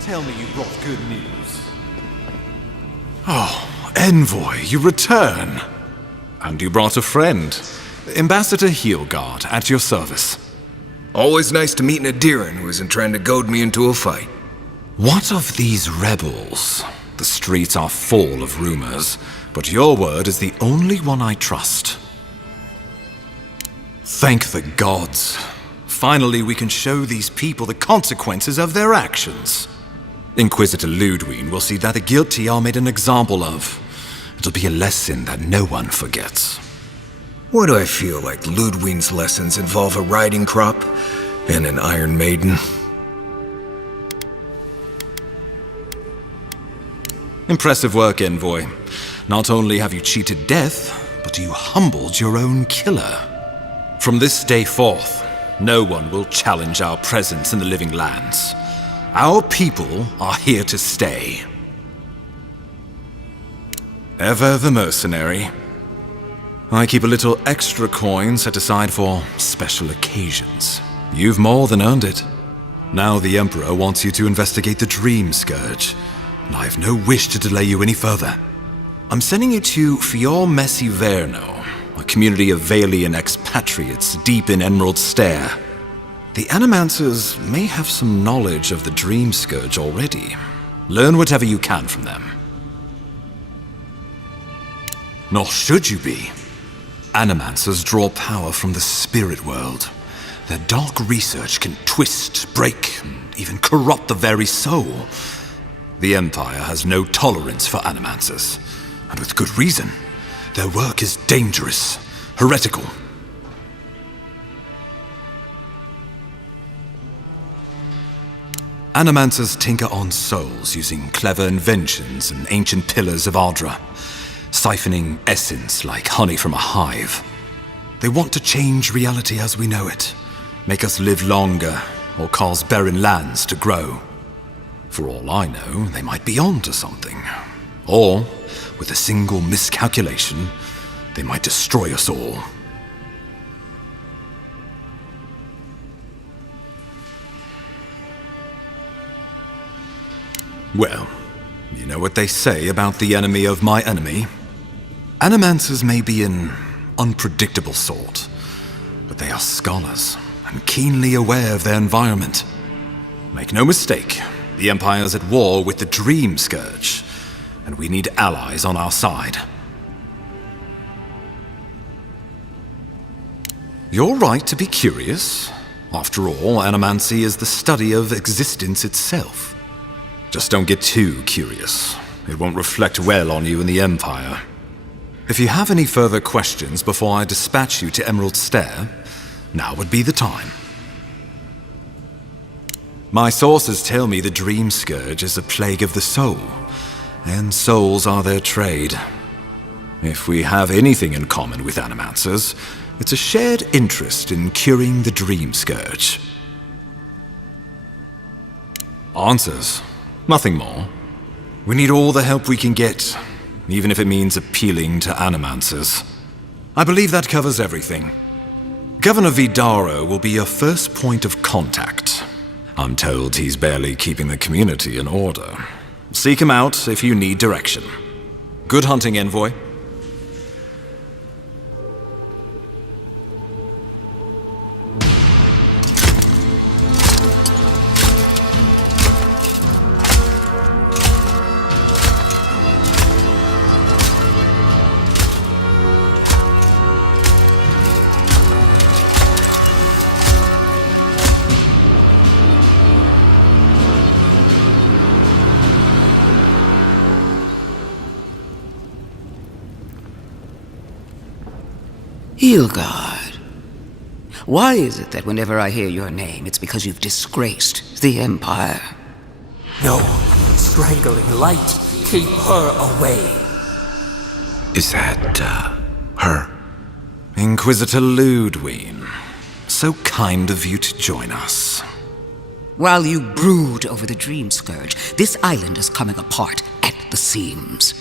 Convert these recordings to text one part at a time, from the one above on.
Tell me you brought good news. Oh, Envoy, you return. And you brought a friend. Ambassador Heelguard, at your service. Always nice to meet an Adiran who isn't trying to goad me into a fight. What of these rebels? The streets are full of rumors, but your word is the only one I trust. Thank the gods. Finally, we can show these people the consequences of their actions. Inquisitor Ludwig will see that the guilty are made an example of. It'll be a lesson that no one forgets. Why do I feel like Ludwig's lessons involve a riding crop and an Iron Maiden? Impressive work, Envoy. Not only have you cheated death, but you humbled your own killer. From this day forth, no one will challenge our presence in the living lands. Our people are here to stay. Ever the mercenary. I keep a little extra coin set aside for special occasions. You've more than earned it. Now the Emperor wants you to investigate the Dream Scourge, and I have no wish to delay you any further. I'm sending you to Fior Messi Verno, a community of Valian expatriates deep in Emerald Stair. The Animancers may have some knowledge of the Dream Scourge already. Learn whatever you can from them. Nor should you be. Animancers draw power from the spirit world. Their dark research can twist, break, and even corrupt the very soul. The Empire has no tolerance for Animancers, and with good reason. Their work is dangerous, heretical. Animancers tinker on souls using clever inventions and ancient pillars of Ardra, siphoning essence like honey from a hive. They want to change reality as we know it, make us live longer, or cause barren lands to grow. For all I know, they might be on to something. Or, with a single miscalculation, they might destroy us all. Well, you know what they say about the enemy of my enemy? Animancers may be an unpredictable sort, but they are scholars and keenly aware of their environment. Make no mistake, the Empire's at war with the Dream Scourge, and we need allies on our side. You're right to be curious. After all, animancy is the study of existence itself. Just don't get too curious. It won't reflect well on you in the Empire. If you have any further questions before I dispatch you to Emerald Stair, now would be the time. My sources tell me the Dream Scourge is a plague of the soul, and souls are their trade. If we have anything in common with animancers, it's a shared interest in curing the Dream Scourge. Answers. Nothing more. We need all the help we can get, even if it means appealing to animancers. I believe that covers everything. Governor Vidaro will be your first point of contact. I'm told he's barely keeping the community in order. Seek him out if you need direction. Good hunting, Envoy. Hilgard. Why is it that whenever I hear your name, it's because you've disgraced the Empire? No, strangling light. Keep her away. Is that, her? Inquisitor Ludwig. So kind of you to join us. While you brood over the Dream Scourge, this island is coming apart at the seams.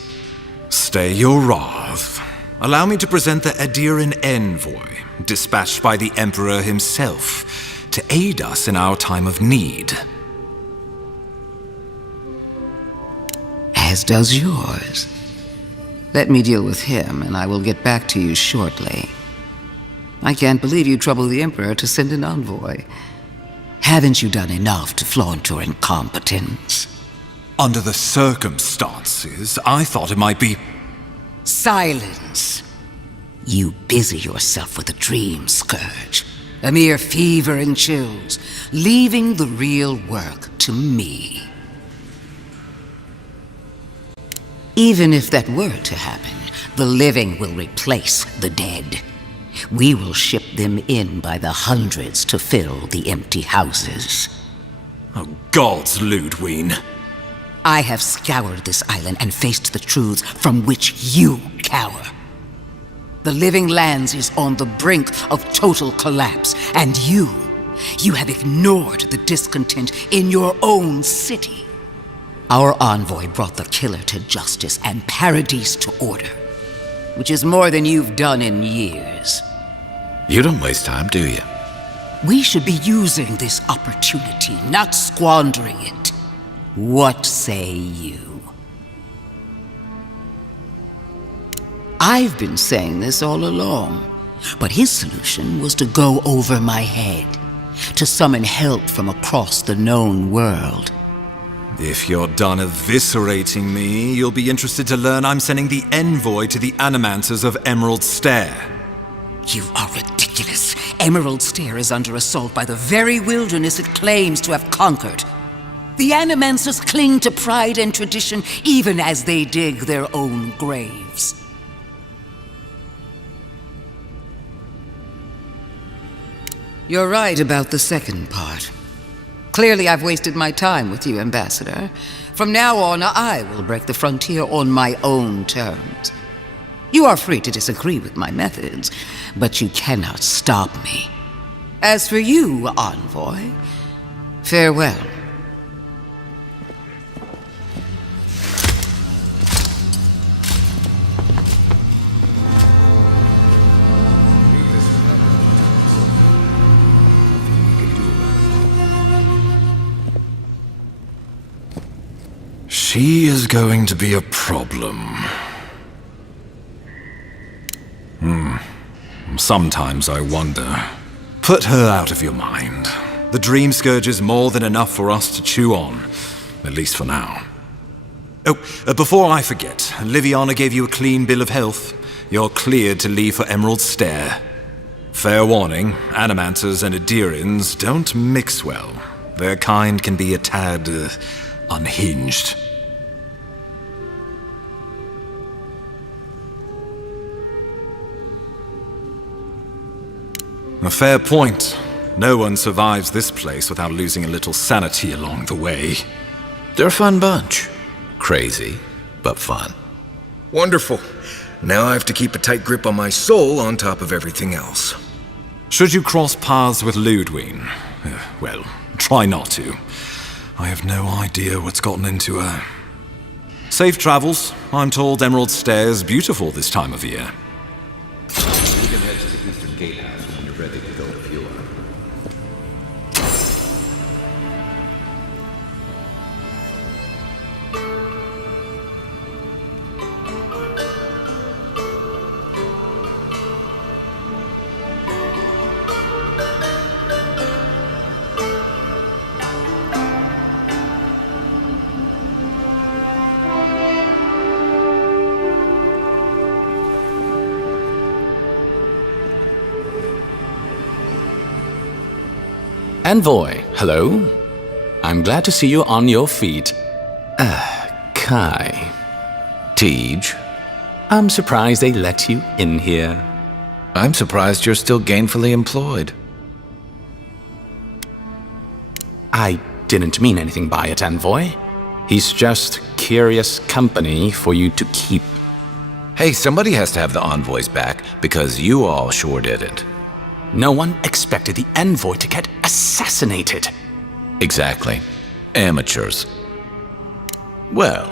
Stay your wrath. Allow me to present the Adiran Envoy, dispatched by the Emperor himself, to aid us in our time of need. As does yours. Let me deal with him, and I will get back to you shortly. I can't believe you troubled the Emperor to send an envoy. Haven't you done enough to flaunt your incompetence? Under the circumstances, I thought it might be... Silence! You busy yourself with a Dream Scourge, a mere fever and chills, leaving the real work to me. Even if that were to happen, the living will replace the dead. We will ship them in by the hundreds to fill the empty houses. Oh, gods, Ludwig. I have scoured this island and faced the truths from which you cower. The Living Lands is on the brink of total collapse, and you have ignored the discontent in your own city. Our envoy brought the killer to justice and Paradise to order, which is more than you've done in years. You don't waste time, do you? We should be using this opportunity, not squandering it. What say you? I've been saying this all along, but his solution was to go over my head, to summon help from across the known world. If you're done eviscerating me, you'll be interested to learn I'm sending the envoy to the animancers of Emerald Stair. You are ridiculous. Emerald Stair is under assault by the very wilderness it claims to have conquered. The animancers cling to pride and tradition even as they dig their own graves. You're right about the second part. Clearly I've wasted my time with you, Ambassador. From now on, I will break the frontier on my own terms. You are free to disagree with my methods, but you cannot stop me. As for you, Envoy, farewell. She is going to be a problem. Sometimes I wonder. Put her out of your mind. The Dream Scourge is more than enough for us to chew on, at least for now. Oh, before I forget, Liviana gave you a clean bill of health. You're cleared to leave for Emerald Stair. Fair warning, Animanters and Adirians don't mix well. Their kind can be a tad unhinged. A fair point. No one survives this place without losing a little sanity along the way. They're a fun bunch. Crazy, but fun. Wonderful. Now I have to keep a tight grip on my soul on top of everything else. Should you cross paths with Ludwig, well, try not to. I have no idea what's gotten into her. Safe travels. I'm told Emerald Stair's beautiful this time of year. You can head to the Eastern Gatehouse when you're ready to go to fuel. Envoy, hello. I'm glad to see you on your feet. Kai. Tej, I'm surprised they let you in here. I'm surprised you're still gainfully employed. I didn't mean anything by it, Envoy. He's just curious company for you to keep. Hey, somebody has to have the envoys back, because you all sure didn't. No one expected the Envoy to get assassinated. Exactly. Amateurs. Well,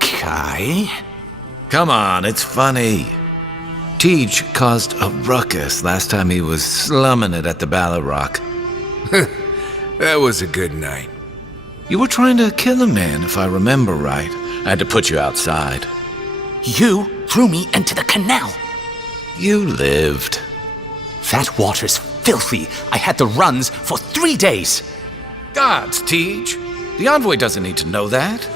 Kai? come on, it's funny. Tej caused a ruckus last time he was slumming it at the Ballarrock. That was a good night. You were trying to kill a man, if I remember right. I had to put you outside. You threw me into the canal. You lived. That water's filthy. I had the runs for 3 days. Gods, Tej. The envoy doesn't need to know that.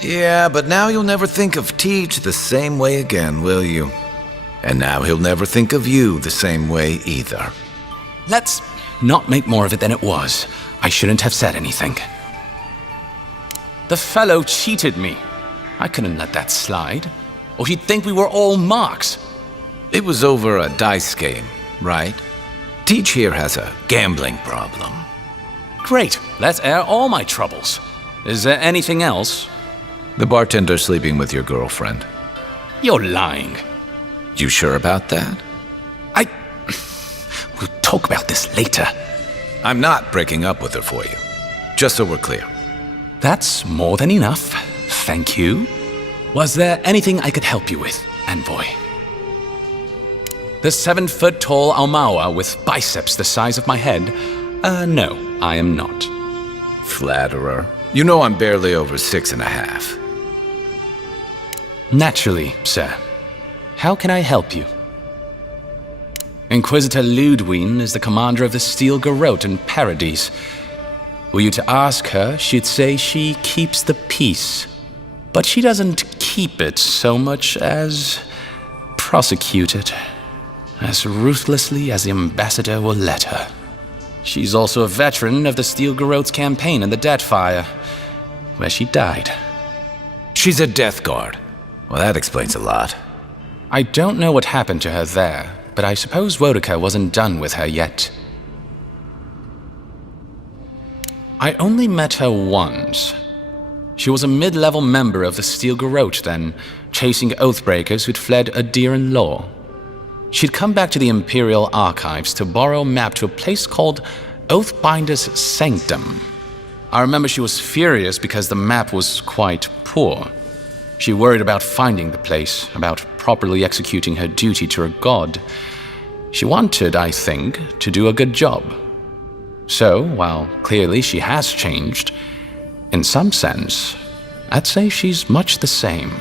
Yeah, but now you'll never think of Tej the same way again, will you? And now he'll never think of you the same way either. Let's not make more of it than it was. I shouldn't have said anything. The fellow cheated me. I couldn't let that slide. Or he'd think we were all marks. It was over a dice game, right? Tej here has a gambling problem. Great, let's air all my troubles. Is there anything else? The bartender sleeping with your girlfriend. You're lying. You sure about that? We'll talk about this later. I'm not breaking up with her for you. Just so we're clear. That's more than enough. Thank you. Was there anything I could help you with, Envoy? The 7-foot-tall Aumaua with biceps the size of my head? No, I am not. Flatterer. You know I'm barely over 6.5. Naturally, sir. How can I help you? Inquisitor Ludwig is the commander of the Steel Garrote in Paradise. Were you to ask her, she'd say she keeps the peace. But she doesn't keep it so much as prosecute it. As ruthlessly as the ambassador will let her. She's also a veteran of the Steel Garrote's campaign in the Deathfire, where she died. She's a Death Guard. Well, that explains a lot. I don't know what happened to her there, but I suppose Wodaka wasn't done with her yet. I only met her once. She was a mid-level member of the Steel Garrote then, chasing Oathbreakers who'd fled Adiran law. She'd come back to the Imperial Archives to borrow a map to a place called Oathbinder's Sanctum. I remember she was furious because the map was quite poor. She worried about finding the place, about properly executing her duty to her god. She wanted, I think, to do a good job. So, while clearly she has changed, in some sense, I'd say she's much the same.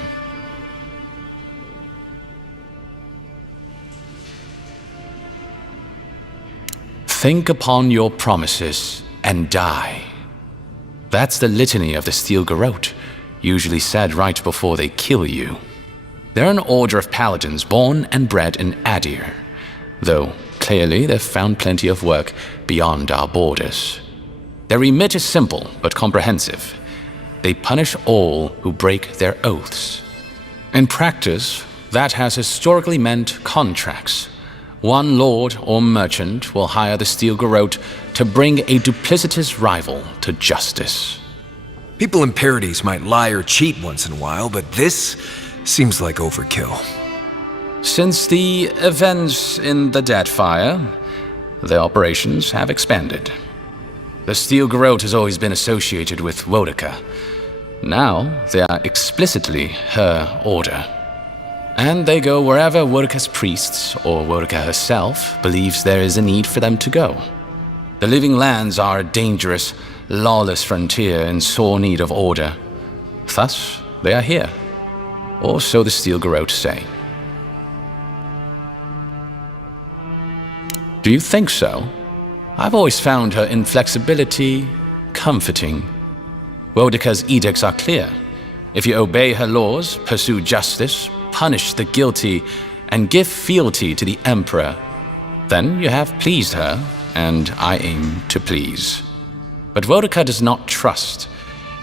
Think upon your promises and die. That's the litany of the Steel Garrote, usually said right before they kill you. They're an order of paladins born and bred in Adir, though clearly they've found plenty of work beyond our borders. Their remit is simple but comprehensive. They punish all who break their oaths. In practice, that has historically meant contracts. One lord or merchant will hire the Steel Garrote to bring a duplicitous rival to justice. People in Paradise might lie or cheat once in a while, but this seems like overkill. Since the events in the Deadfire, their operations have expanded. The Steel Garrote has always been associated with Wodaka. Now, they are explicitly her order. And they go wherever Wodaka's priests, or Wodaka herself, believes there is a need for them to go. The Living Lands are a dangerous, lawless frontier in sore need of order. Thus, they are here. Or so the Steel Garrote say. Do you think so? I've always found her inflexibility comforting. Wodaka's edicts are clear. If you obey her laws, pursue justice, punish the guilty, and give fealty to the Emperor, then you have pleased her, and I aim to please. But Wodaka does not trust.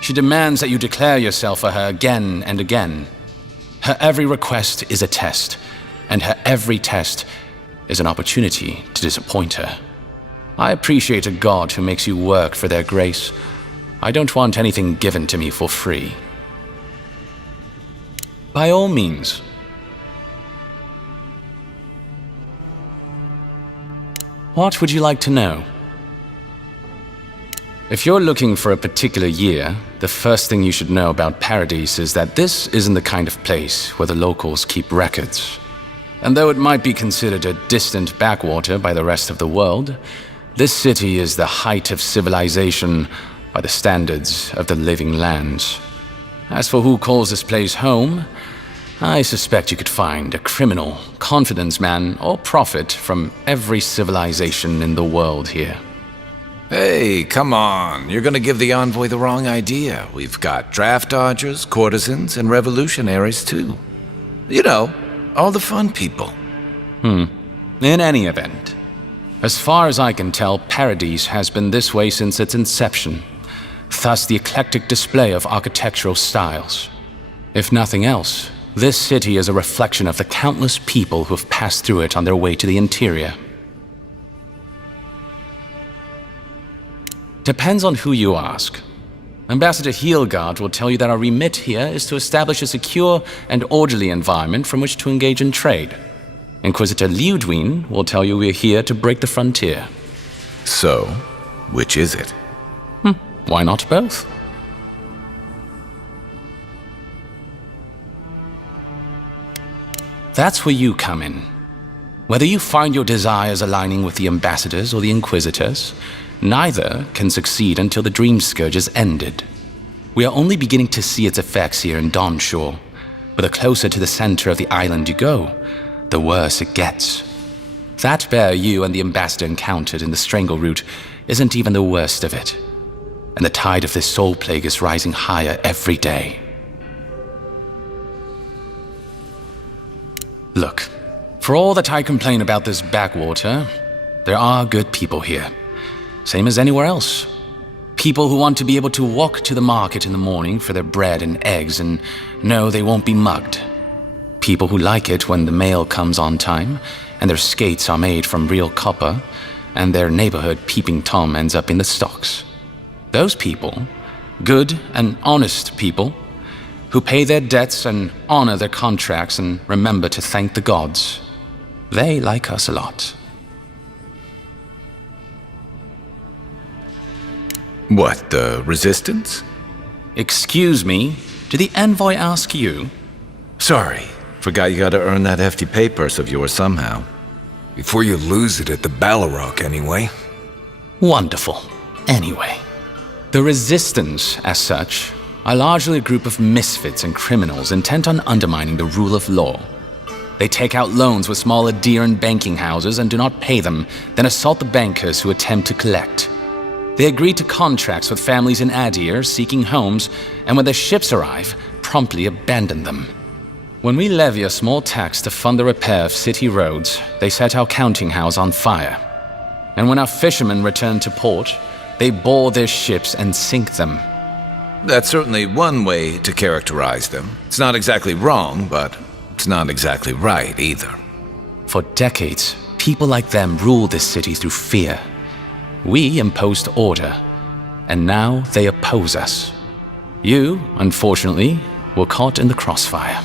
She demands that you declare yourself for her again and again. Her every request is a test, and her every test is an opportunity to disappoint her. I appreciate a god who makes you work for their grace. I don't want anything given to me for free. By all means. What would you like to know? If you're looking for a particular year, the first thing you should know about Paradise is that this isn't the kind of place where the locals keep records. And though it might be considered a distant backwater by the rest of the world, this city is the height of civilization by the standards of the Living Lands. As for who calls this place home, I suspect you could find a criminal, confidence man, or prophet from every civilization in the world here. Hey, come on. You're gonna give the envoy the wrong idea. We've got draft dodgers, courtesans, and revolutionaries too. You know, all the fun people. In any event, as far as I can tell, Paradise has been this way since its inception. Thus the eclectic display of architectural styles. If nothing else, this city is a reflection of the countless people who have passed through it on their way to the interior. Depends on who you ask. Ambassador Heelgard will tell you that our remit here is to establish a secure and orderly environment from which to engage in trade. Inquisitor Liudwin will tell you we're here to break the frontier. So, which is it? Why not both? That's where you come in. Whether you find your desires aligning with the ambassadors or the inquisitors, neither can succeed until the Dream Scourge is ended. We are only beginning to see its effects here in Dawnshore, but the closer to the center of the island you go, the worse it gets. That bear you and the ambassador encountered in the Strangle Route isn't even the worst of it, and the tide of this soul plague is rising higher every day. Look, for all that I complain about this backwater, there are good people here. Same as anywhere else. People who want to be able to walk to the market in the morning for their bread and eggs and know they won't be mugged. People who like it when the mail comes on time and their skates are made from real copper and their neighborhood peeping Tom ends up in the stocks. Those people, good and honest people, who pay their debts and honor their contracts and remember to thank the gods, they like us a lot. What, the Resistance? Excuse me, did the envoy ask you? Sorry, forgot you gotta earn that hefty pay purse of yours somehow. Before you lose it at the Balrog, anyway. Wonderful. Anyway, the Resistance, as such, are largely a group of misfits and criminals intent on undermining the rule of law. They take out loans with small Adiran banking houses and do not pay them, then assault the bankers who attempt to collect. They agree to contracts with families in Adir seeking homes, and when their ships arrive, promptly abandon them. When we levy a small tax to fund the repair of city roads, they set our counting house on fire. And when our fishermen return to port, they board their ships and sink them. That's certainly one way to characterize them. It's not exactly wrong, but it's not exactly right either. For decades, people like them ruled this city through fear. We imposed order, and now they oppose us. You, unfortunately, were caught in the crossfire.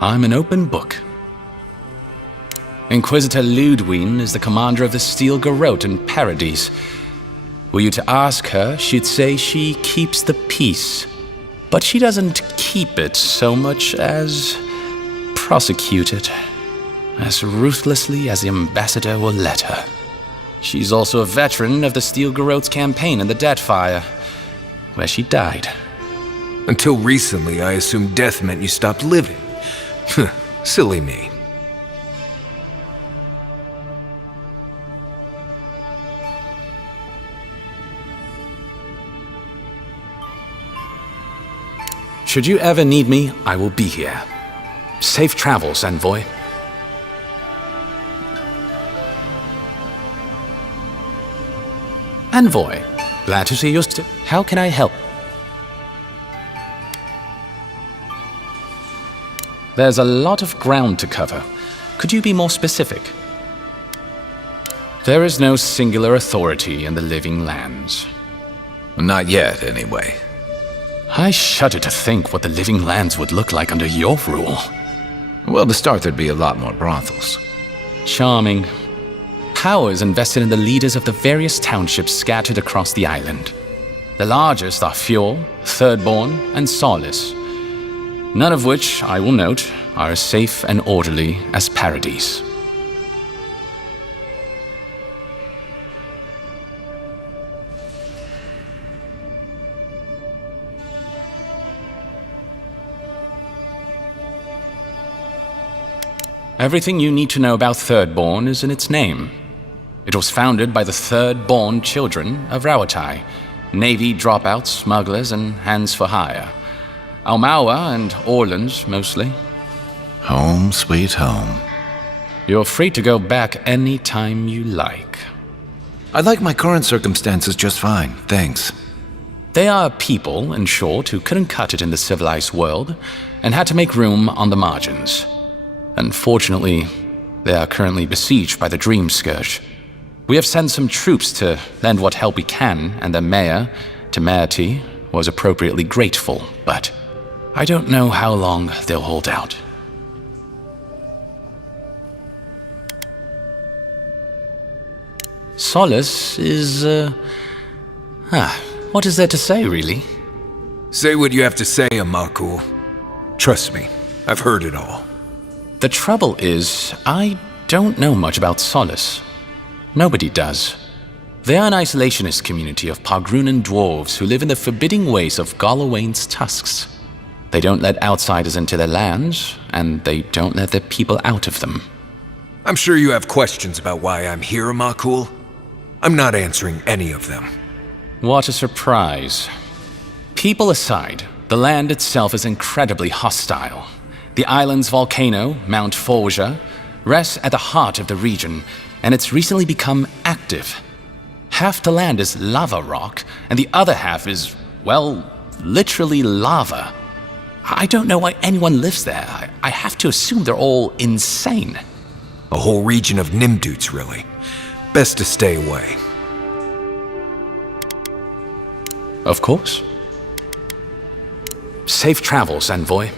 I'm an open book. Inquisitor Ludwine is the commander of the Steel Garrote in Paradise. Were you to ask her, she'd say she keeps the peace. But she doesn't keep it so much as prosecute it, as ruthlessly as the ambassador will let her. She's also a veteran of the Steel Garrote's campaign in the Deathfire, where she died. Until recently, I assumed death meant you stopped living. Silly me. Should you ever need me, I will be here. Safe travels, Envoy. Envoy, glad to see you. How can I help? There's a lot of ground to cover. Could you be more specific? There is no singular authority in the living lands. Not yet, anyway. I shudder to think what the living lands would look like under your rule. Well, to start, there'd be a lot more brothels. Charming. Power is invested in the leaders of the various townships scattered across the island. The largest are Fjord, Thirdborn, and Solace. None of which, I will note, are as safe and orderly as Paradise. Everything you need to know about Thirdborn is in its name. It was founded by the third-born children of Rawatai, Navy dropouts, smugglers, and hands for hire. Almawa and Orleans, mostly. Home, sweet home. You're free to go back any time you like. I like my current circumstances just fine, thanks. They are a people, in short, who couldn't cut it in the civilized world and had to make room on the margins. Unfortunately, they are currently besieged by the Dream Scourge. We have sent some troops to lend what help we can, and the mayor, Temerity, was appropriately grateful, but I don't know how long they'll hold out. Solace is, what is there to say, really? Say what you have to say, Amakul. Trust me, I've heard it all. The trouble is, I don't know much about Solace. Nobody does. They are an isolationist community of Pogrunan dwarves who live in the forbidding ways of Galawain's tusks. They don't let outsiders into their lands, and they don't let their people out of them. I'm sure you have questions about why I'm here, Amakul. I'm not answering any of them. What a surprise. People aside, the land itself is incredibly hostile. The island's volcano, Mount Forja, rests at the heart of the region, and it's recently become active. Half the land is lava rock, and the other half is, well, literally lava. I don't know why anyone lives there. I have to assume they're all insane. A whole region of Nimduts, really. Best to stay away. Of course. Safe travels, Envoy.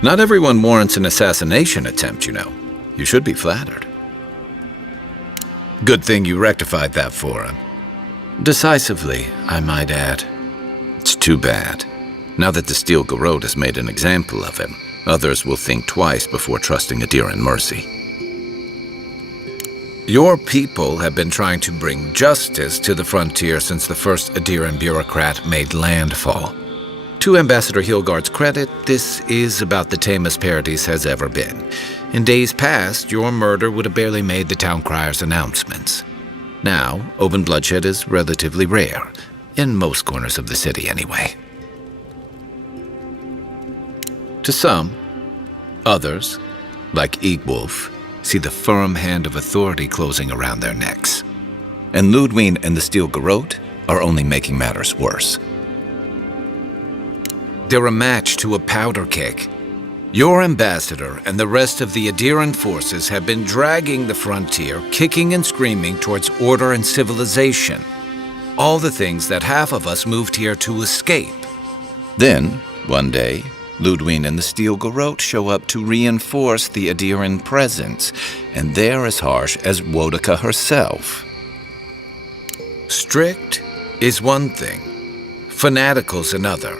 Not everyone warrants an assassination attempt, you know. You should be flattered. Good thing you rectified that for him. Decisively, I might add. It's too bad. Now that the Steel Garrote has made an example of him, others will think twice before trusting Adiran mercy. Your people have been trying to bring justice to the frontier since the first Adiran bureaucrat made landfall. To Ambassador Hilgard's credit, this is about the tamest Paradis has ever been. In days past, your murder would have barely made the town crier's announcements. Now, open bloodshed is relatively rare, in most corners of the city anyway. To some, others, like Eagwolf, see the firm hand of authority closing around their necks. And Ludwig and the Steel Garrote are only making matters worse. They're a match to a powder keg. Your ambassador and the rest of the Adiran forces have been dragging the frontier, kicking and screaming towards order and civilization. All the things that half of us moved here to escape. Then, one day, Ludwig and the Steel Garrote show up to reinforce the Adiran presence, and they're as harsh as Wodaka herself. Strict is one thing, fanatical's another.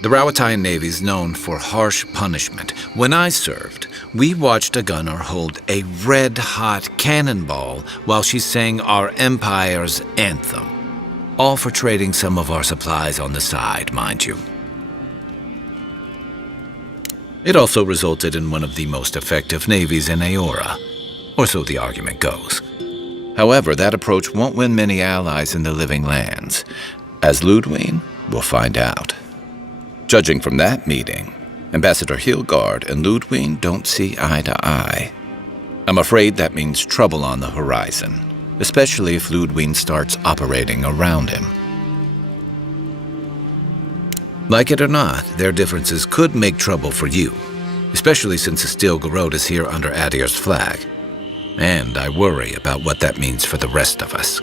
The Rawatayan Navy's known for harsh punishment. When I served, we watched a gunner hold a red-hot cannonball while she sang our empire's anthem. All for trading some of our supplies on the side, mind you. It also resulted in one of the most effective navies in Aora, or so the argument goes. However, that approach won't win many allies in the Living Lands. As Ludwig will find out. Judging from that meeting, Ambassador Hilgard and Ludwig don't see eye to eye. I'm afraid that means trouble on the horizon, especially if Ludwig starts operating around him. Like it or not, their differences could make trouble for you, especially since the Steel Garrote is here under Adir's flag. And I worry about what that means for the rest of us.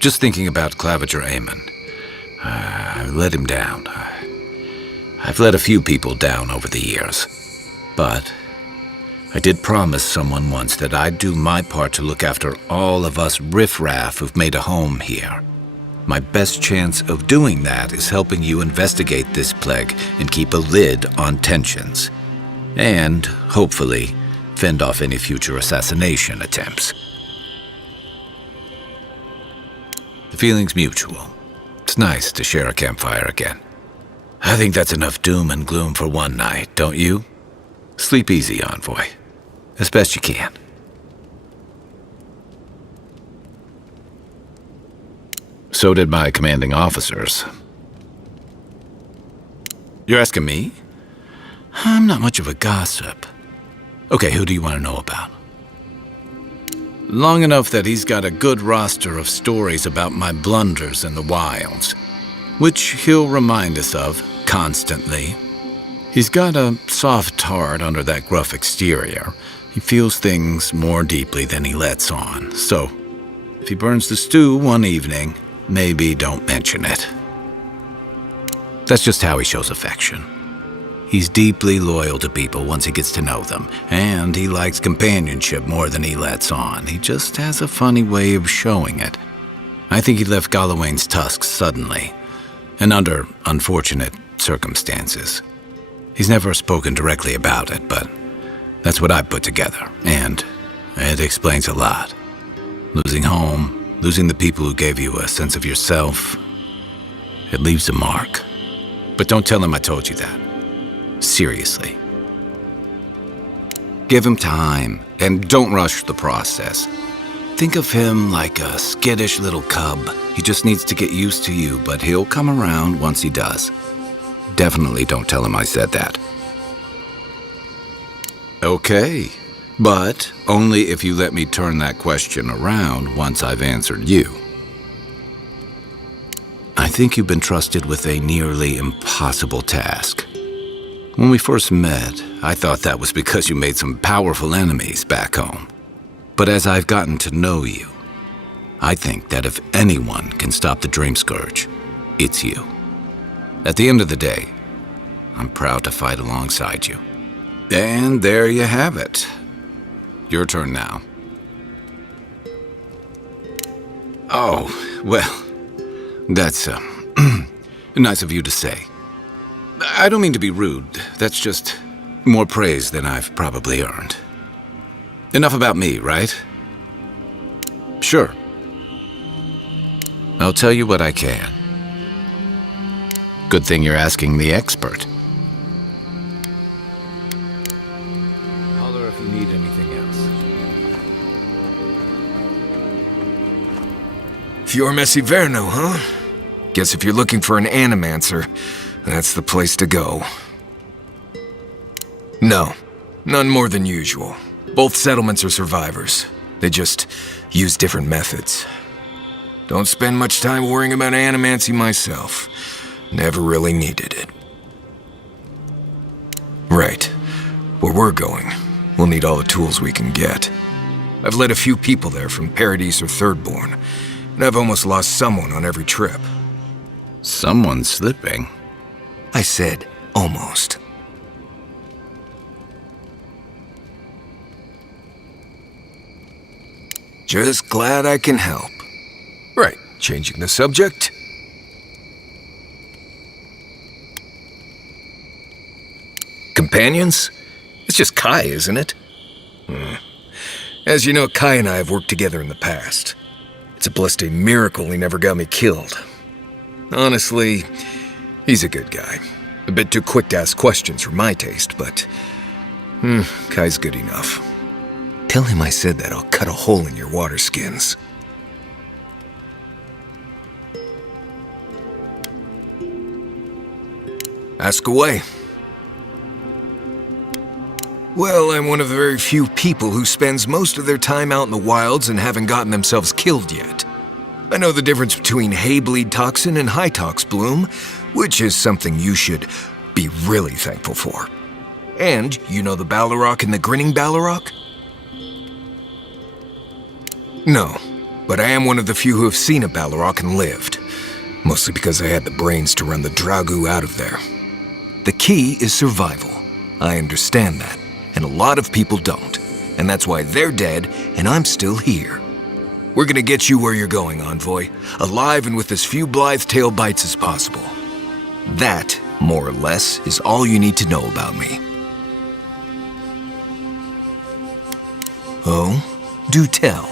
Just thinking about Claviger Amon. I let him down. I've let a few people down over the years. But I did promise someone once that I'd do my part to look after all of us riffraff who've made a home here. My best chance of doing that is helping you investigate this plague and keep a lid on tensions. And, hopefully, fend off any future assassination attempts. The feeling's mutual. It's nice to share a campfire again. I think that's enough doom and gloom for one night, don't you? Sleep easy, Envoy. As best you can. So did my commanding officers. You're asking me? I'm not much of a gossip. Okay, who do you want to know about? Long enough that he's got a good roster of stories about my blunders in the wilds, which he'll remind us of constantly. He's got a soft heart under that gruff exterior. He feels things more deeply than he lets on, so if he burns the stew one evening, maybe don't mention it. That's just how he shows affection. He's deeply loyal to people once he gets to know them, and he likes companionship more than he lets on. He just has a funny way of showing it. I think he left Galawain's tusks suddenly, and under unfortunate circumstances. He's never spoken directly about it, but that's what I put together, and it explains a lot. Losing home, losing the people who gave you a sense of yourself, it leaves a mark. But don't tell him I told you that. Seriously. Give him time, and don't rush the process. Think of him like a skittish little cub. He just needs to get used to you, but he'll come around once he does. Definitely don't tell him I said that. Okay, but only if you let me turn that question around once I've answered you. I think you've been trusted with a nearly impossible task. When we first met, I thought that was because you made some powerful enemies back home. But as I've gotten to know you, I think that if anyone can stop the Dream Scourge, it's you. At the end of the day, I'm proud to fight alongside you. And there you have it. Your turn now. Oh, well, that's nice of you to say. I don't mean to be rude. That's just more praise than I've probably earned. Enough about me, right? Sure. I'll tell you what I can. Good thing you're asking the expert. Holler if you need anything else. Fior Messi Verno, huh? Guess if you're looking for an animancer, that's the place to go. No, none more than usual. Both settlements are survivors. They just use different methods. Don't spend much time worrying about animancy myself. Never really needed it. Right. Where we're going, we'll need all the tools we can get. I've led a few people there from Paradise or Thirdborn, and I've almost lost someone on every trip. Someone's slipping. I said almost. Just glad I can help. Right, changing the subject. Companions? It's just Kai, isn't it? As you know, Kai and I have worked together in the past. It's a blessed miracle he never got me killed. Honestly, he's a good guy. A bit too quick to ask questions for my taste, but Kai's good enough. Tell him I said that I'll cut a hole in your water skins. Ask away. Well, I'm one of the very few people who spends most of their time out in the wilds and haven't gotten themselves killed yet. I know the difference between hay bleed toxin and high tox bloom, which is something you should be really thankful for. And you know the Ballarok and the grinning Ballarok? No, but I am one of the few who have seen a Ballarok and lived. Mostly because I had the brains to run the Dragu out of there. The key is survival. I understand that, and a lot of people don't. And that's why they're dead, and I'm still here. We're gonna get you where you're going, Envoy. Alive and with as few blithe tail bites as possible. That, more or less, is all you need to know about me. Oh? Do tell.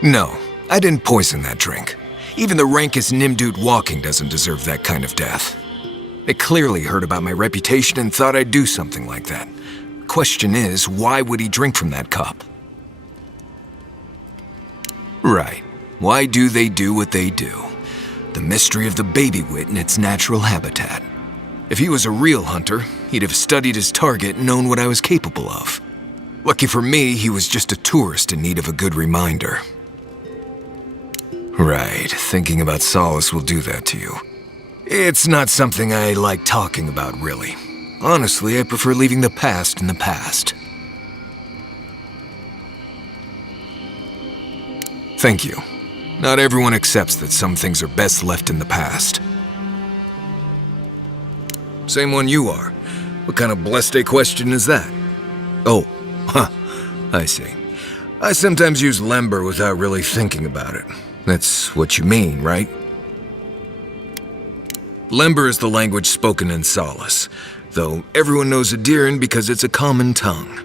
No, I didn't poison that drink. Even the rankest Nimdut walking doesn't deserve that kind of death. They clearly heard about my reputation and thought I'd do something like that. Question is, why would he drink from that cup? Right. Why do they do what they do? The mystery of the baby wit in its natural habitat. If he was a real hunter, he'd have studied his target and known what I was capable of. Lucky for me, he was just a tourist in need of a good reminder. Right, thinking about Solace will do that to you. It's not something I like talking about, really. Honestly, I prefer leaving the past in the past. Thank you. Not everyone accepts that some things are best left in the past. Same one you are. What kind of blessed question is that? Oh, I see. I sometimes use Lember without really thinking about it. That's what you mean, right? Lember is the language spoken in Solace, though everyone knows Adiran because it's a common tongue.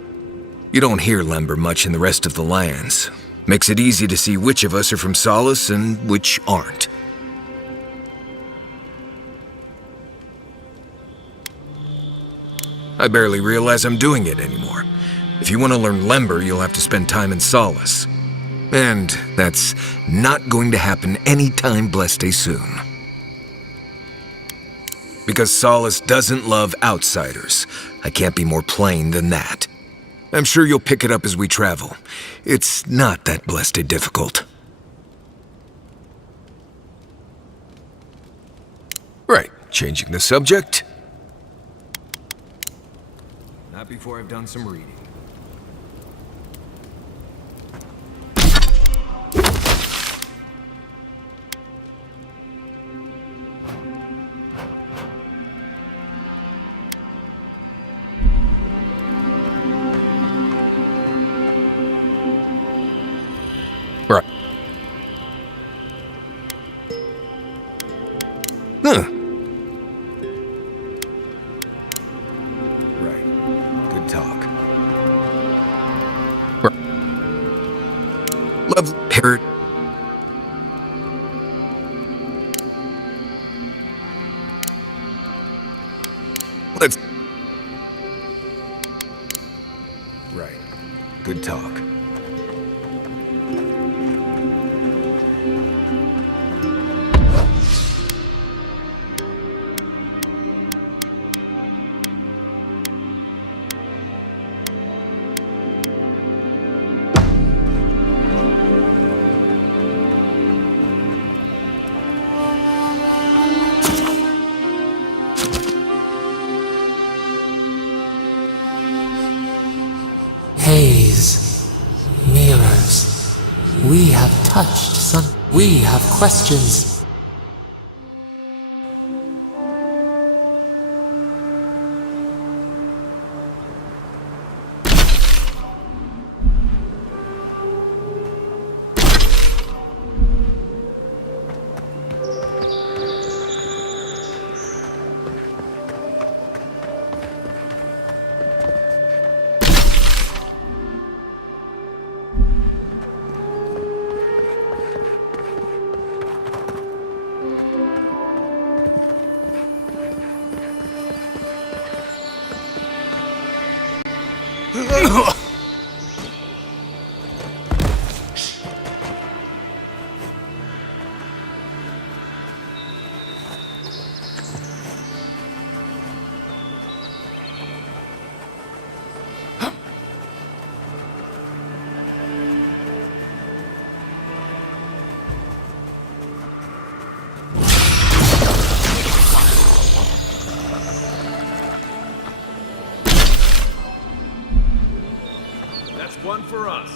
You don't hear Lember much in the rest of the lands. Makes it easy to see which of us are from Solace and which aren't. I barely realize I'm doing it anymore. If you want to learn Lember, you'll have to spend time in Solace. And that's not going to happen anytime blessed soon. Because Solace doesn't love outsiders. I can't be more plain than that. I'm sure you'll pick it up as we travel. It's not that blessed difficult. Right, changing the subject. Not before I've done some reading. Right. Huh. Right. Good talk. Right. Love hurt. Let's. Right. Good talk. Haze. Mirrors. We have touched some. We have questions. That's one for us.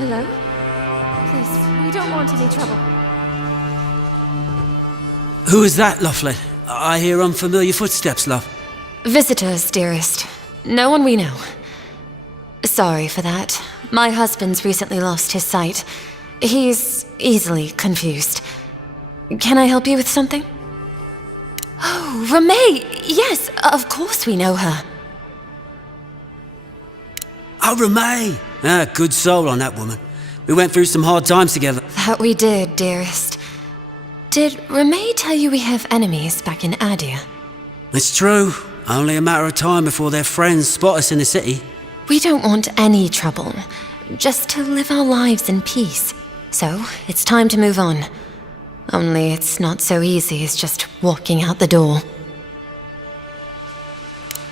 Hello? Please, we don't want any trouble. Who is that, Loughlin? I hear unfamiliar footsteps, love. Visitors, dearest. No one we know. Sorry for that. My husband's recently lost his sight. He's easily confused. Can I help you with something? Oh, Ramay! Yes, of course we know her. Oh, Ramay! Good soul on that woman. We went through some hard times together. That we did, dearest. Did Ramay tell you we have enemies back in Adia? It's true. Only a matter of time before their friends spot us in the city. We don't want any trouble. Just to live our lives in peace. So, it's time to move on. Only it's not so easy as just walking out the door.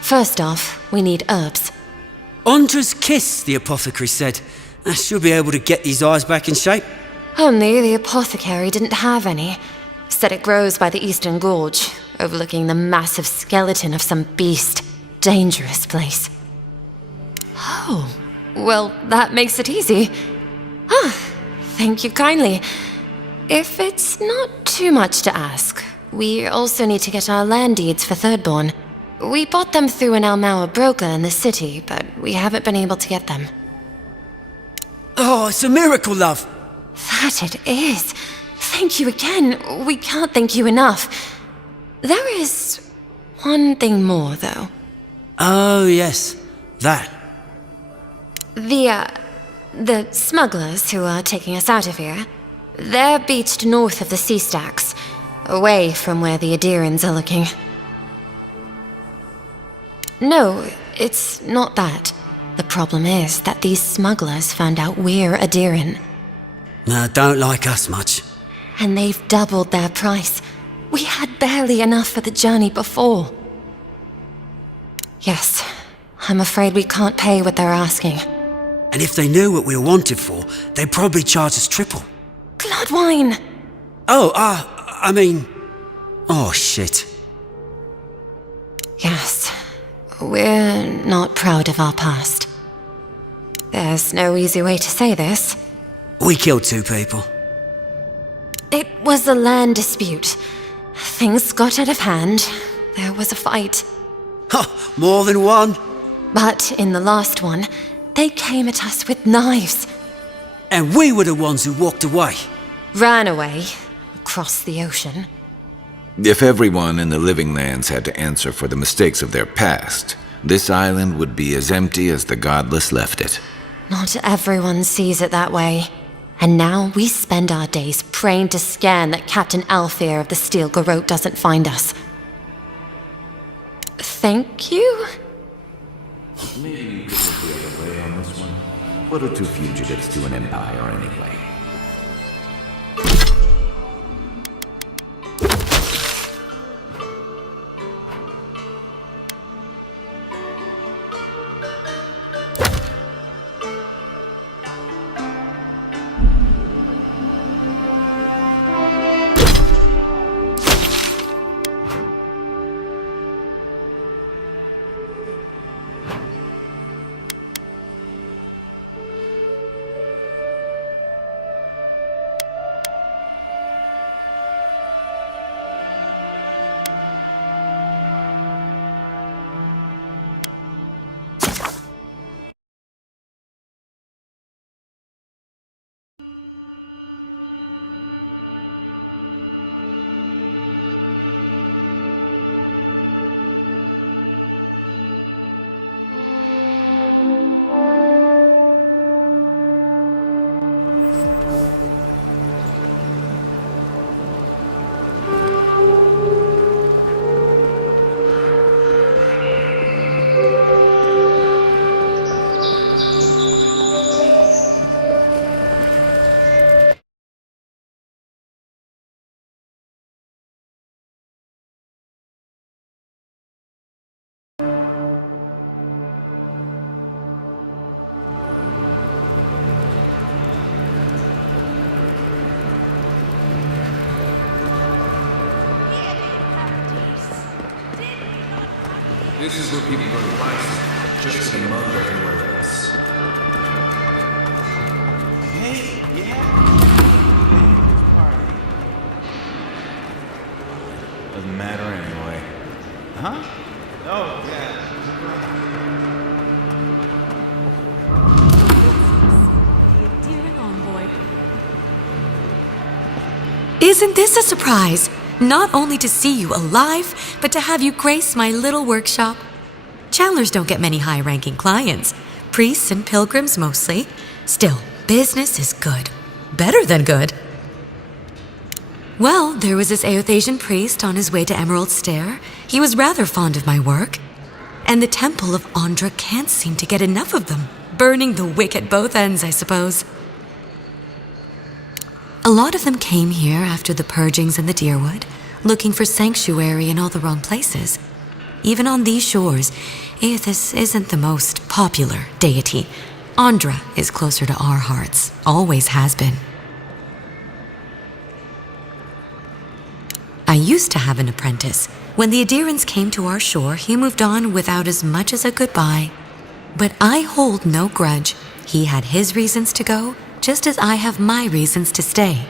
First off, we need herbs. Ondra's kiss, the apothecary said. She'll be able to get these eyes back in shape. Only the apothecary didn't have any. Said it grows by the Eastern Gorge, overlooking the massive skeleton of some beast. Dangerous place. Oh, well, that makes it easy. Ah, thank you kindly. If it's not too much to ask, we also need to get our land deeds for Thirdborn. We bought them through an Almaua broker in the city, but we haven't been able to get them. Oh, it's a miracle, love. That it is. Thank you again. We can't thank you enough. There is one thing more, though. Oh, yes. That. The smugglers who are taking us out of here, they're beached north of the sea stacks, away from where the Adirans are looking. No, it's not that. The problem is that these smugglers found out we're Adiran. Don't like us much. And they've doubled their price. We had barely enough for the journey before. Yes, I'm afraid we can't pay what they're asking. And if they knew what we were wanted for, they'd probably charge us triple. Bloodwine! Oh, I mean... Oh, shit. Yes, we're not proud of our past. There's no easy way to say this. We killed 2 people. It was a land dispute. Things got out of hand. There was a fight. Ha! More than one? But in the last one, they came at us with knives. And we were the ones who walked away. Ran away. Across the ocean. If everyone in the Living Lands had to answer for the mistakes of their past, this island would be as empty as the Godless left it. Not everyone sees it that way. And now we spend our days praying to Scan that Captain Alfear of the Steel Garrote doesn't find us. Thank you? Maybe you could look the other way on this one. What are 2 fugitives to an empire anyway? This is where people go to life, just to mug everywhere else. Hey, yeah. Doesn't matter anyway. Huh? Oh, yeah. Isn't this a surprise? Not only to see you alive, but to have you grace my little workshop. Chandlers don't get many high-ranking clients. Priests and pilgrims mostly. Still, business is good. Better than good. Well, there was this Aothasian priest on his way to Emerald Stair. He was rather fond of my work. And the Temple of Andra can't seem to get enough of them. Burning the wick at both ends, I suppose. A lot of them came here after the purgings in the Deerwood, looking for sanctuary in all the wrong places. Even on these shores, Aethys isn't the most popular deity. Andra is closer to our hearts, always has been. I used to have an apprentice. When the Adirans came to our shore, he moved on without as much as a goodbye. But I hold no grudge. He had his reasons to go, just as I have my reasons to stay.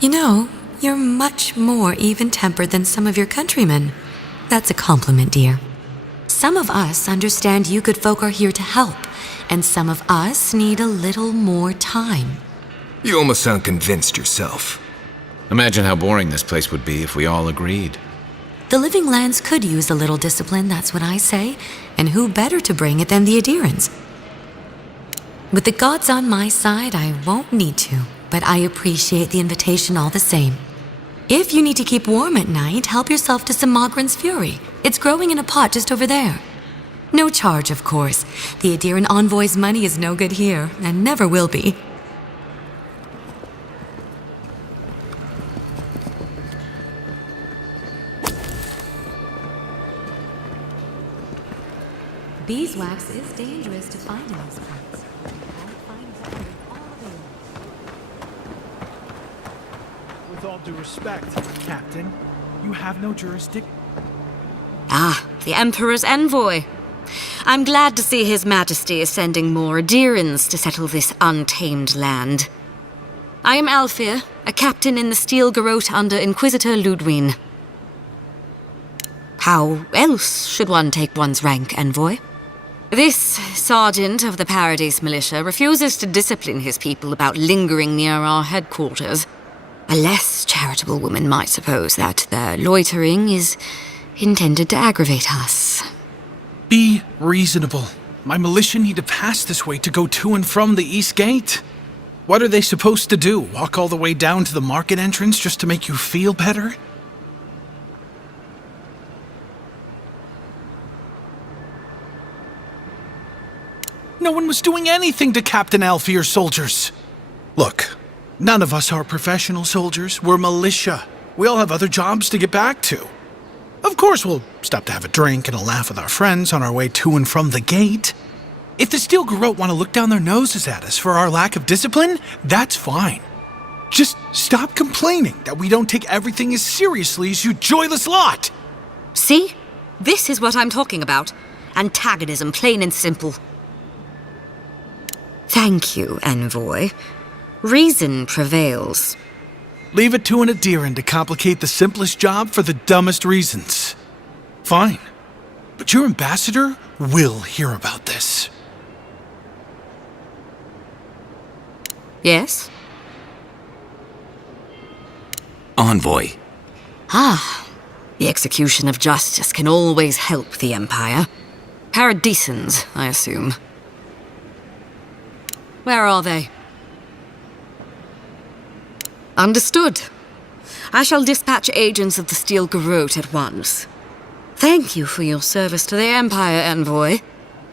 You know, you're much more even-tempered than some of your countrymen. That's a compliment, dear. Some of us understand you good folk are here to help, and some of us need a little more time. You almost sound convinced yourself. Imagine how boring this place would be if we all agreed. The living lands could use a little discipline, that's what I say, and who better to bring it than the Adirans? With the gods on my side, I won't need to, but I appreciate the invitation all the same. If you need to keep warm at night, help yourself to some Mogren's Fury. It's growing in a pot just over there. No charge, of course. The Adiran envoy's money is no good here, and never will be. Beeswax is dangerous to find in these parts. With all due respect, Captain, you have no jurisdiction. Ah, the Emperor's envoy. I'm glad to see His Majesty is sending more Adirans to settle this untamed land. I am Alfir, a captain in the Steel Garrote under Inquisitor Ludwine. How else should one take one's rank, envoy? This sergeant of the Paradise Militia refuses to discipline his people about lingering near our headquarters. A less charitable woman might suppose that their loitering is intended to aggravate us. Be reasonable. My militia need to pass this way to go to and from the East Gate. What are they supposed to do? Walk all the way down to the market entrance just to make you feel better? No one was doing anything to Captain Alfir's soldiers. Look, none of us are professional soldiers. We're militia. We all have other jobs to get back to. Of course, we'll stop to have a drink and a laugh with our friends on our way to and from the gate. If the Steel Garrote want to look down their noses at us for our lack of discipline, that's fine. Just stop complaining that we don't take everything as seriously as you joyless lot. See? This is what I'm talking about. Antagonism, plain and simple. Thank you, envoy. Reason prevails. Leave it to an Adiran to complicate the simplest job for the dumbest reasons. Fine. But your ambassador will hear about this. Yes? Envoy. Ah, the execution of justice can always help the Empire. Paradisans, I assume. Where are they? Understood. I shall dispatch agents of the Steel Garrote at once. Thank you for your service to the Empire, envoy.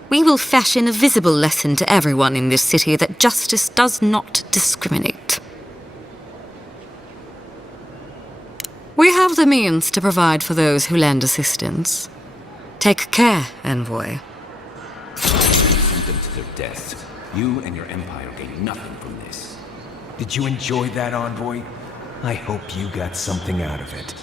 We will fashion a visible lesson to everyone in this city that justice does not discriminate. We have the means to provide for those who lend assistance. Take care, envoy. Sentenced to death. You and your empire gain nothing from this. Did you enjoy that, envoy? I hope you got something out of it.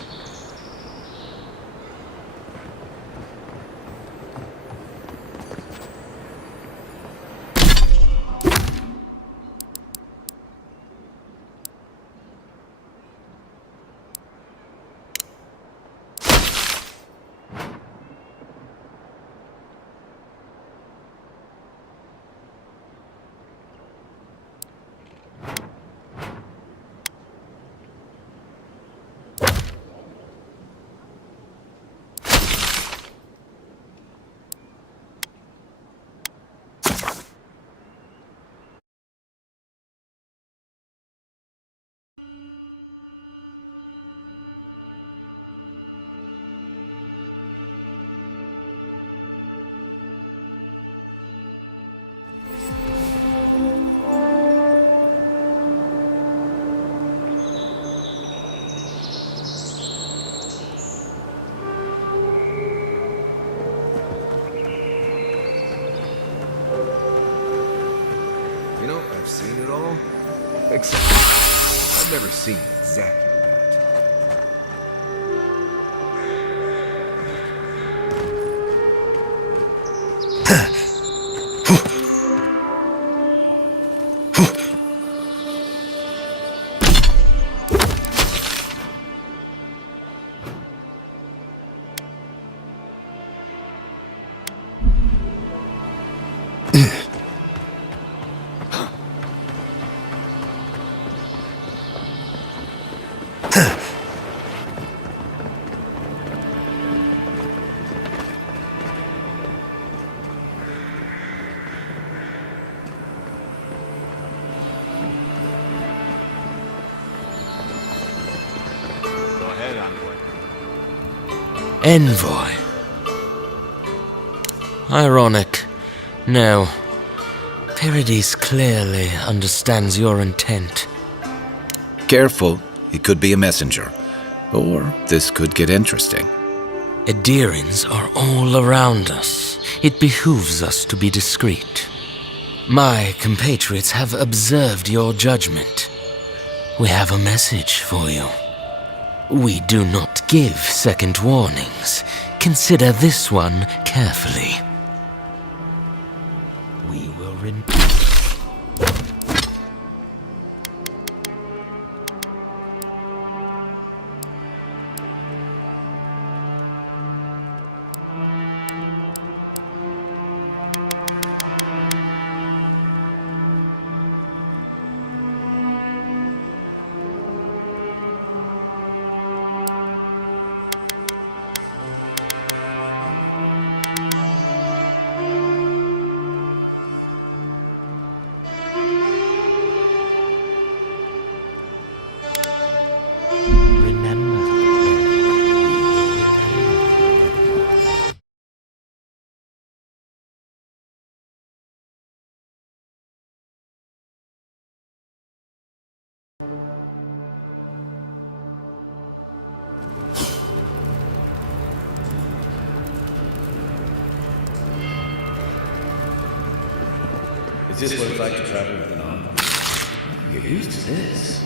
Except I've never seen exactly that. Go ahead, Envoy. Envoy. Ironic. No. Paradis clearly understands your intent. Careful, he could be a messenger. Or this could get interesting. Edirins are all around us. It behooves us to be discreet. My compatriots have observed your judgment. We have a message for you. We do not give second warnings. Consider this one carefully. We will Is this what it's like to travel with an envoy? Get used to this.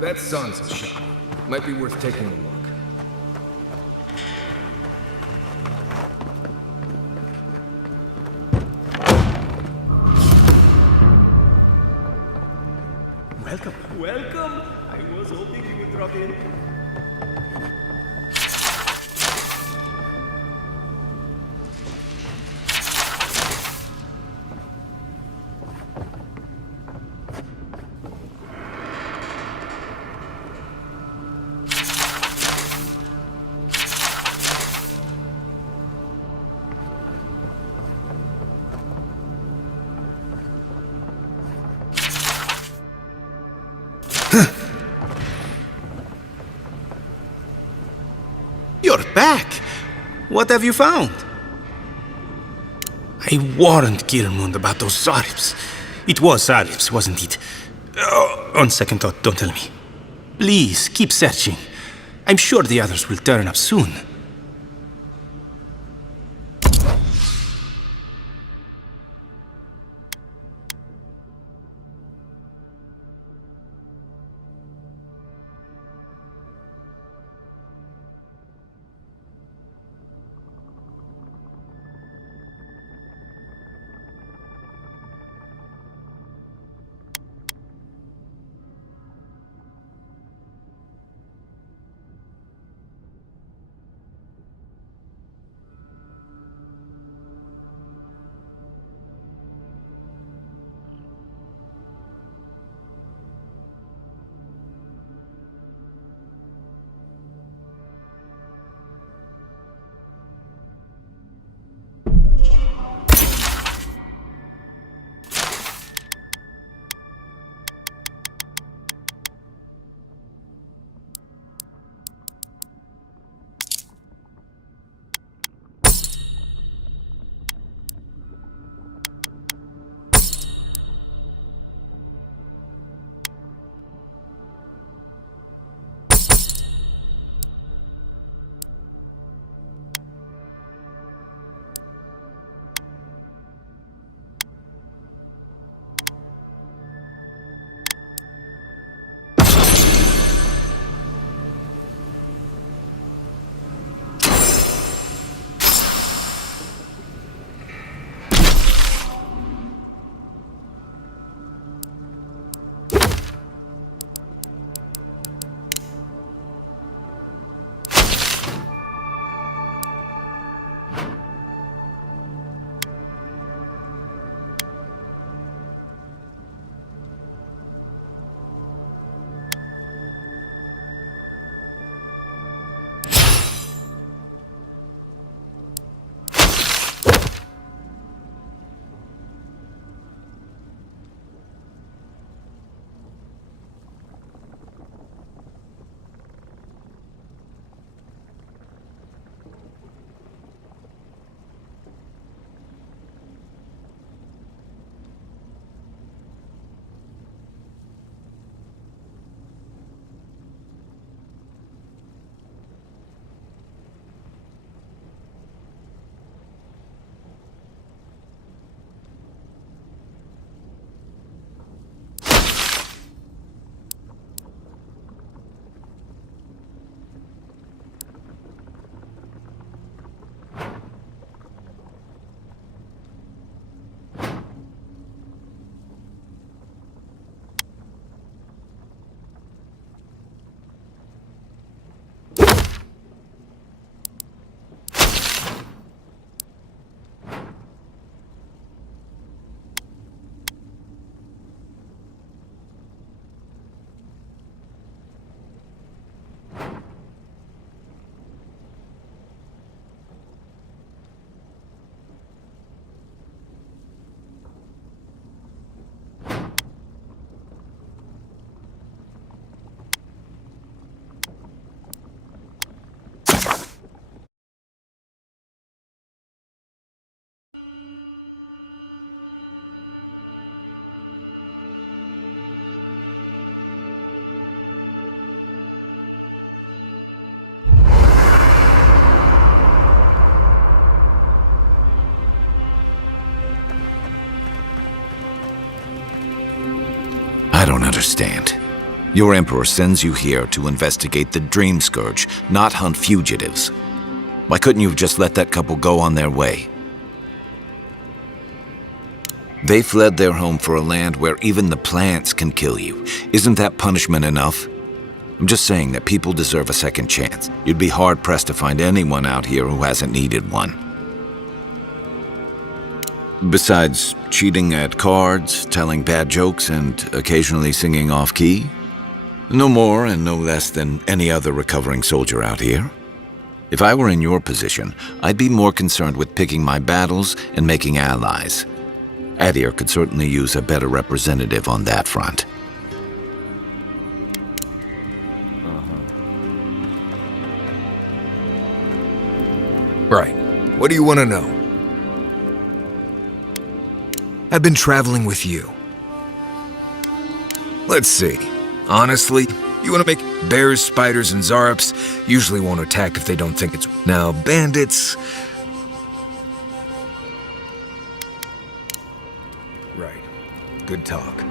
That Sansa shop might be worth taking a look. Welcome. Welcome. I was hoping you would drop in. You're back! What have you found? I warned Kirmund about those Sarifs. It was Sarifs, wasn't it? Oh, on second thought, don't tell me. Please, keep searching. I'm sure the others will turn up soon. understand. Your Emperor sends you here to investigate the Dream Scourge, not hunt fugitives. Why couldn't you have just let that couple go on their way? They fled their home for a land where even the plants can kill you. Isn't that punishment enough? I'm just saying that people deserve a second chance. You'd be hard-pressed to find anyone out here who hasn't needed one. Besides cheating at cards, telling bad jokes, and occasionally singing off-key? No more and no less than any other recovering soldier out here. If I were in your position, I'd be more concerned with picking my battles and making allies. Adir could certainly use a better representative on that front. Right. What do you want to know? I've been traveling with you. Let's see. Honestly, you want to make bears, spiders, and Zarops usually won't attack if they don't think it's... Now, bandits... Right. Good talk.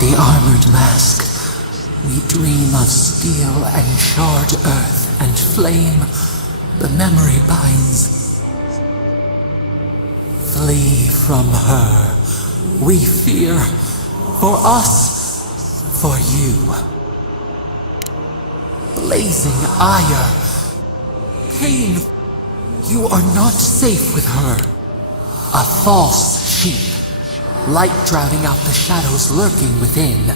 The armored mask. We dream of steel and charred earth and flame. The memory binds. Flee from her. We fear. For us. For you. Blazing ire. Pain. You are not safe with her. A false sheep. Light drowning out the shadows lurking within.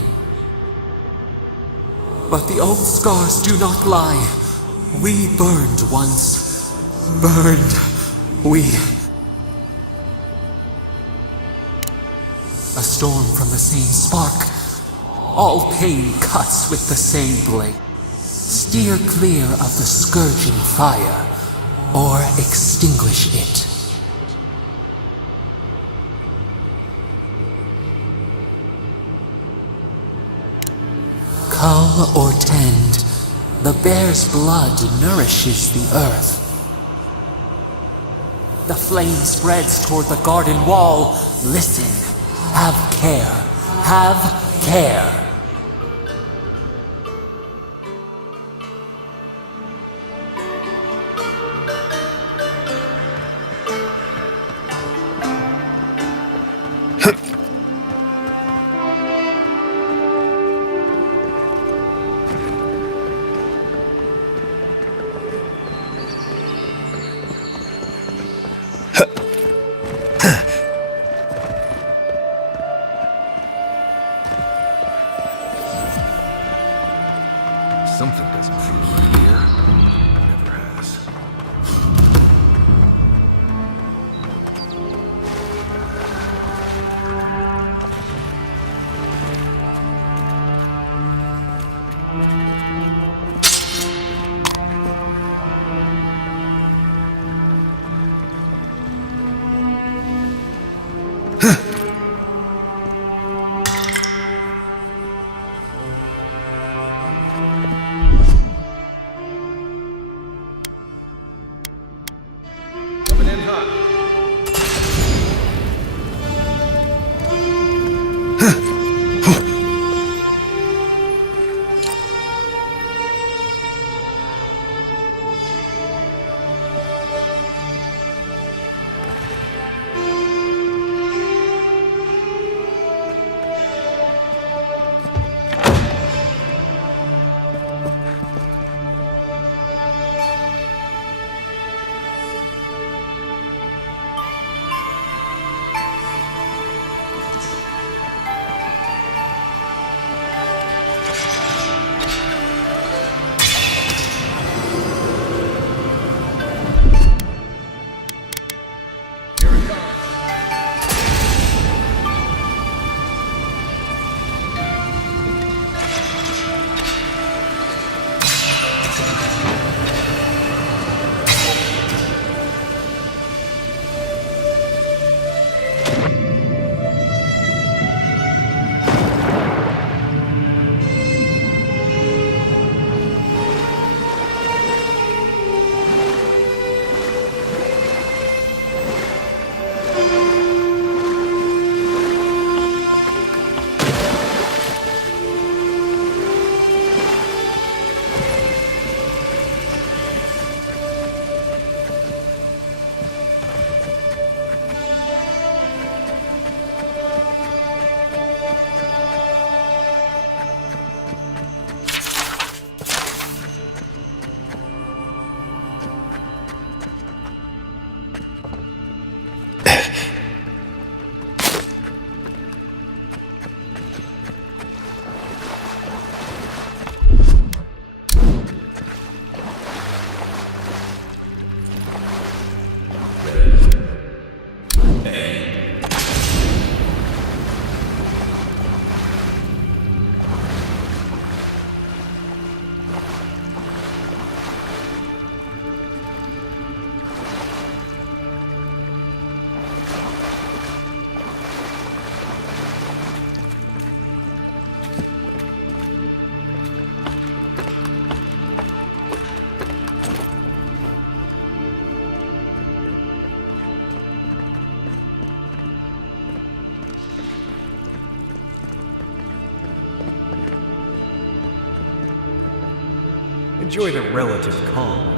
But the old scars do not lie. We burned once. Burned. We... A storm from the same spark. All pain cuts with the same blade. Steer clear of the scourging fire, or extinguish it. Cull or tend, The bear's blood nourishes the earth. The flame spreads toward the garden wall. Listen. Have care. Have care. Something doesn't feel right here. Never has. Enjoy the relative calm.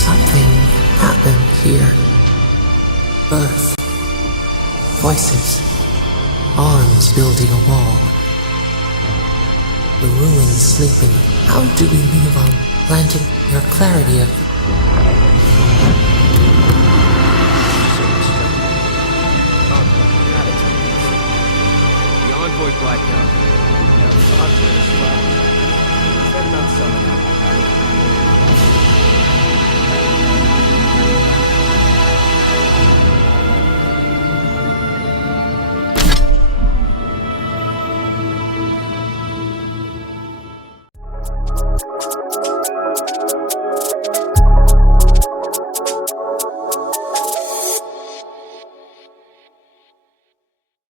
Something happened here. Birth. Voices. Arms building a wall. The ruins sleeping. How do we move on? Planting your clarity of The envoy blacked out. Now the conflict is flowering. Is that not summoning?